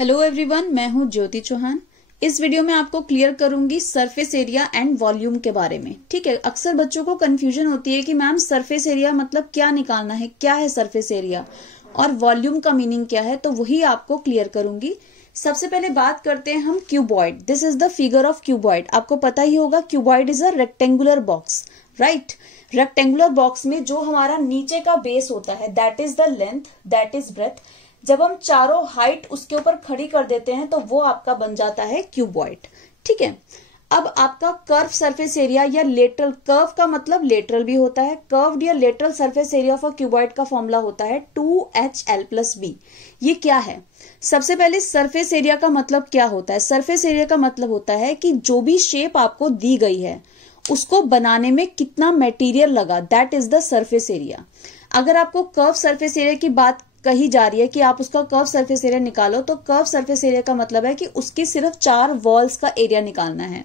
Hello everyone, मैं हूं ज्योति चौहान। इस वीडियो में आपको क्लियर करूंगी सरफेस एरिया एंड वॉल्यूम के बारे में। ठीक है, अक्सर बच्चों को कंफ्यूजन होती है कि मैम सरफेस एरिया मतलब क्या निकालना है, क्या है सरफेस एरिया और वॉल्यूम का मीनिंग क्या है, तो वही आपको क्लियर करूंगी। सबसे पहले बात करते हैं हम cuboid. This is the figure of cuboid. आपको पता ही होगा cuboid is a rectangular box, right. Rectangular box में जो हमारा नीचे का बेस होता है that is the length, that is breadth. जब हम चारों हाइट उसके ऊपर खड़ी कर देते हैं तो वो आपका बन जाता है क्यूबॉइड। ठीक है, अब आपका कर्व सरफेस एरिया या लेटरल, कर्व का मतलब लेटरल भी होता है, कर्व्ड या lateral surface area of a cuboid का फॉर्मूला होता है 2HL+B। ये क्या है? सबसे पहले सरफेस एरिया का मतलब क्या होता है? सरफेस एरिया का मतलब होता है कि जो भी शेप आपको दी गई है उसको बनाने में कितना मटेरियल लगा, that is the surface area. अगर आपको कर्व सरफेस एरिया की बात कही जा रही है कि आप उसका कर्व सरफेस एरिया निकालो, तो कर्व सरफेस एरिया का मतलब है कि उसकी सिर्फ 4 वॉल्स का एरिया निकालना है।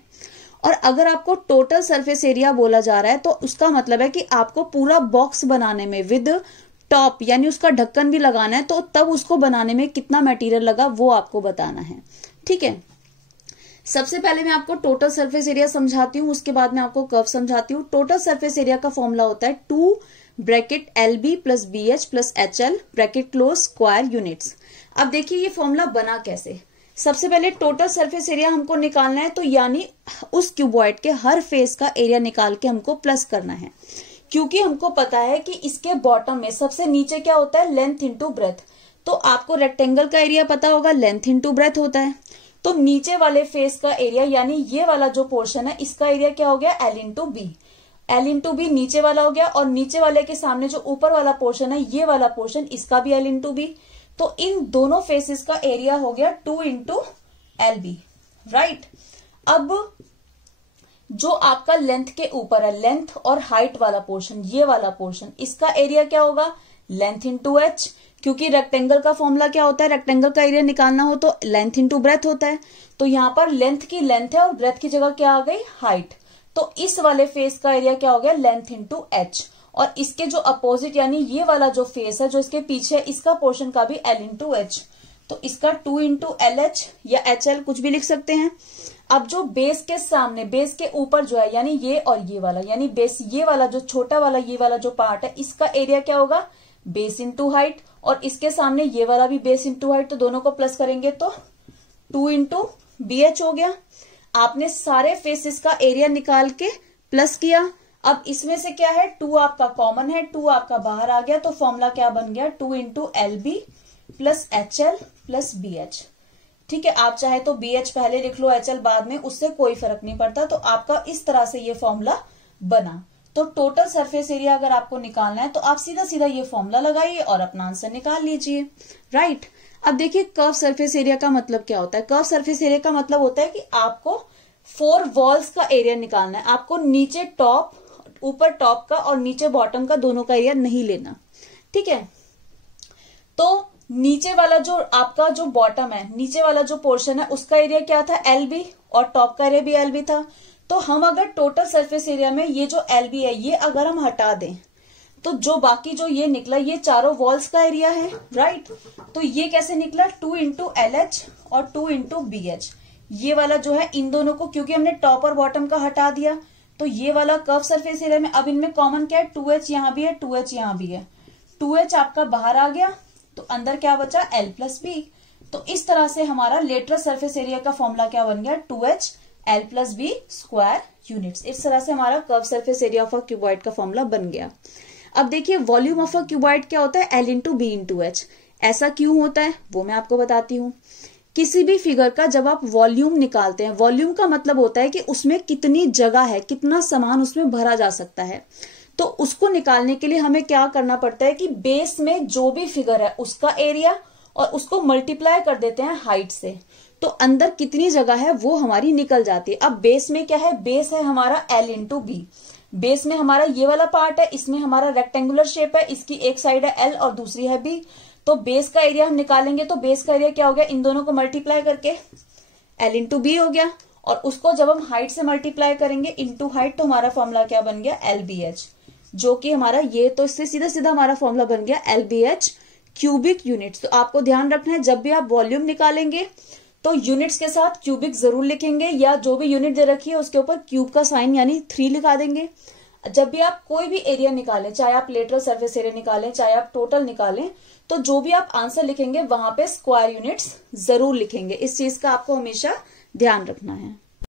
और अगर आपको टोटल सरफेस एरिया बोला जा रहा है तो उसका मतलब है कि आपको पूरा बॉक्स बनाने में विद टॉप यानी उसका ढक्कन भी लगाना है, तो तब उसको बनाने में कितना मटेरियल लगा वो आपको बताना है। ठीक है, सबसे पहले मैं आपको टोटल सरफेस एरिया समझाती हूँ, उसके बाद मैं आपको कर्व समझाती हूँ। टोटल सरफेस एरिया का फॉर्मूला होता है 2(LB+BH+HL) bracket close square units. अब देखिए ये फॉर्मूला बना कैसे। सबसे पहले टोटल सरफेस एरिया हमको निकालना है, तो यानी उस क्यूबॉइड के हर फेस का एरिया निकाल के हमको प्लस करना है, क्योंकि हमको पता है कि इसके बॉटम में सबसे नीचे क्या होता है, लेंथ इंटू ब्रेथ। तो आपको रेक्टेंगल का एरिया पता होगा, लेंथ इंटू ब्रेथ होता है। तो नीचे वाले फेस का एरिया यानी ये वाला जो पोर्शन है इसका एरिया क्या हो गया, L/B। L/B नीचे वाला हो गया, और नीचे वाले के सामने जो ऊपर वाला पोर्शन है ये वाला पोर्शन, इसका भी L/B। तो इन दोनों फेसेस का एरिया हो गया 2 × LB, राइट। अब जो आपका लेंथ के ऊपर है, लेंथ और हाइट वाला पोर्शन, ये वाला पोर्शन, इसका एरिया क्या होगा, लेंथ इंटू H। क्योंकि रेक्टेंगल का फॉर्मूला क्या होता है, रेक्टेंगल का एरिया निकालना हो तो लेंथ इंटू ब्रेथ होता है। तो यहाँ पर लेंथ की लेंथ है और ब्रेथ की जगह क्या आ गई, हाइट। तो इस वाले फेस का एरिया क्या हो गया, लेंथ इंटू H। और इसके जो अपोजिट यानी ये वाला जो फेस है जो इसके पीछे, इसका पोर्शन का भी L/H। तो इसका 2 × LH या HL कुछ भी लिख सकते हैं। अब जो बेस के सामने, बेस के ऊपर जो है यानी ये और ये वाला, यानी बेस ये वाला जो छोटा वाला ये वाला जो पार्ट है इसका एरिया क्या होगा, बेस इंटू हाइट। और इसके सामने ये वाला भी बेस इंटू हाइट, तो दोनों को प्लस करेंगे तो 2 × BH हो गया। आपने सारे फेसेस का एरिया निकाल के प्लस किया। अब इसमें से क्या है, 2 आपका कॉमन है, 2 आपका बाहर आ गया, तो फॉर्मूला क्या बन गया, 2 × LB + HL + BH। ठीक है, आप चाहे तो BH पहले लिख लो, HL बाद में, उससे कोई फर्क नहीं पड़ता। तो आपका इस तरह से ये फॉर्मूला बना। तो टोटल सरफेस एरिया अगर आपको निकालना है तो आप सीधा सीधा ये फॉर्मूला लगाइए और अपना आंसर निकाल लीजिए, राइट। अब देखिए कर्व सरफेस एरिया का मतलब क्या होता है। कर्व सरफेस एरिया का मतलब होता है कि आपको 4 वॉल्स का एरिया निकालना है। आपको नीचे टॉप, ऊपर टॉप का और नीचे बॉटम का दोनों का एरिया नहीं लेना। ठीक है, तो नीचे वाला जो आपका जो बॉटम है, नीचे वाला जो पोर्शन है उसका एरिया क्या था, LB, और टॉप का एरिया भी LB था। तो हम अगर टोटल सरफेस एरिया में ये जो LB है ये अगर हम हटा दें तो जो बाकी जो ये निकला ये चारों वॉल्स का एरिया है, राइट। तो ये कैसे निकला, 2 × LH और 2 × BH। ये वाला जो है इन दोनों को, क्योंकि हमने टॉप और बॉटम का हटा दिया, तो ये वाला कर्व सरफेस एरिया में अब इनमें कॉमन क्या है, 2H यहाँ भी है, 2H यहाँ भी है। 2H आपका बाहर आ गया तो अंदर क्या बचा, L+B। तो इस तरह से हमारा लेटरल सरफेस एरिया का फॉर्मूला क्या बन गया, 2HL+B स्क्वायर यूनिट्स। इस तरह से हमारा curve surface area of a cuboid का फॉर्मूला बन गया। अब देखिए वॉल्यूम ऑफ अ क्यूबॉइड क्या होता है, L/B × H। ऐसा क्यों होता है वो मैं आपको बताती हूँ। किसी भी फिगर का जब आप वॉल्यूम निकालते हैं, वॉल्यूम का मतलब होता है कि उसमें कितनी जगह है, कितना सामान उसमें भरा जा सकता है। तो उसको निकालने के लिए हमें क्या करना पड़ता है कि बेस में जो भी फिगर है उसका एरिया और उसको मल्टीप्लाई कर देते हैं हाइट से, तो अंदर कितनी जगह है वो हमारी निकल जाती है। अब बेस में क्या है, बेस है हमारा L/B। बेस में हमारा ये वाला पार्ट है, इसमें हमारा रेक्टेंगुलर शेप है, इसकी एक साइड है L और दूसरी है B। तो बेस का एरिया हम निकालेंगे तो बेस का एरिया क्या हो गया, इन दोनों को मल्टीप्लाई करके L/B हो गया। और उसको जब हम हाइट से मल्टीप्लाई करेंगे इंटू हाइट, तो हमारा फॉर्मूला क्या बन गया, LBH, जो कि हमारा ये, तो इससे सीधा सीधा हमारा फॉर्मूला बन गया LBH क्यूबिक यूनिट्स। तो आपको ध्यान रखना है जब भी आप वॉल्यूम निकालेंगे तो यूनिट्स के साथ क्यूबिक जरूर लिखेंगे, या जो भी यूनिट दे रखी है उसके ऊपर क्यूब का साइन यानी 3 लिखा देंगे। जब भी आप कोई भी एरिया निकालें, चाहे आप लेटरल सरफेस एरिया निकालें, चाहे आप टोटल निकालें, तो जो भी आप आंसर लिखेंगे वहां पे स्क्वायर यूनिट्स जरूर लिखेंगे। इस चीज का आपको हमेशा ध्यान रखना है।